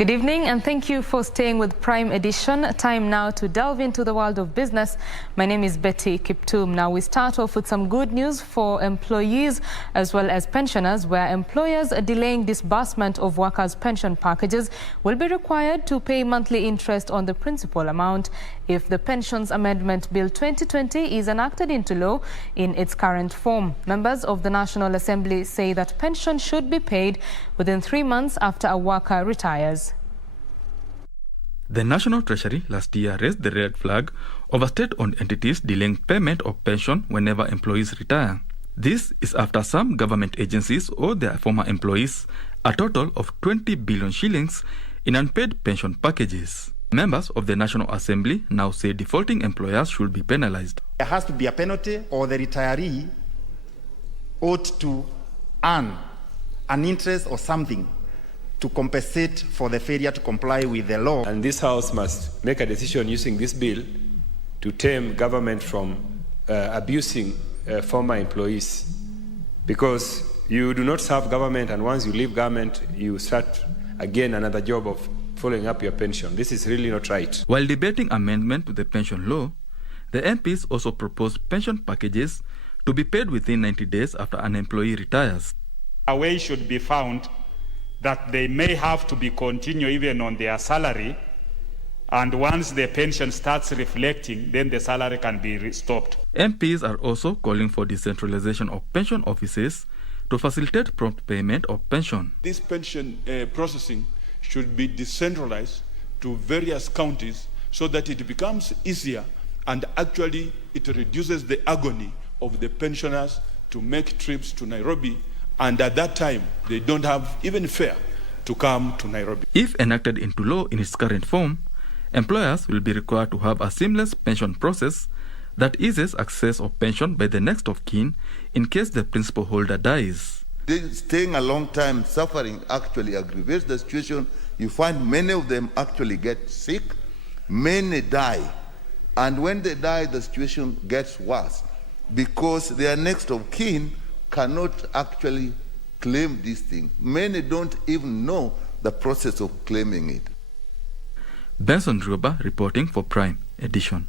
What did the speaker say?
Good evening and thank you for staying with Prime Edition. Time now to delve into the world of business. My name is Betty Kiptum. Now we start off with some good news for employees as well as pensioners, where employers delaying disbursement of workers' pension packages will be required to pay monthly interest on the principal amount if the Pensions Amendment Bill 2020 is enacted into law in its current form. Members of the National Assembly say that pension should be paid within 3 months after a worker retires. The National Treasury last year raised the red flag over state-owned entities delaying payment of pension whenever employees retire. This is after some government agencies owe their former employees a total of 20 billion shillings in unpaid pension packages. Members of the National Assembly now say defaulting employers should be penalized. There has to be a penalty, or the retiree ought to earn an interest or something to compensate for the failure to comply with the law. And this House must make a decision using this bill to tame government from abusing former employees. Because you do not serve government, and once you leave government, you start again another job of following up your pension. This is really not right. While debating amendment to the pension law, the MPs also proposed pension packages to be paid within 90 days after an employee retires. A way should be found that they may have to be continued even on their salary, and once the pension starts reflecting, then the salary can be stopped. MPs are also calling for decentralization of pension offices to facilitate prompt payment of pension. This pension processing should be decentralized to various counties so that it becomes easier, and actually it reduces the agony of the pensioners to make trips to Nairobi, and at that time they don't have even fare to come to Nairobi. If enacted into law in its current form, employers will be required to have a seamless pension process that eases access of pension by the next of kin in case the principal holder dies. Staying a long time suffering actually aggravates the situation. You find many of them actually get sick, many die, and when they die the situation gets worse because their next of kin cannot actually claim this thing. Many don't even know the process of claiming it. Benson Droba reporting for Prime Edition.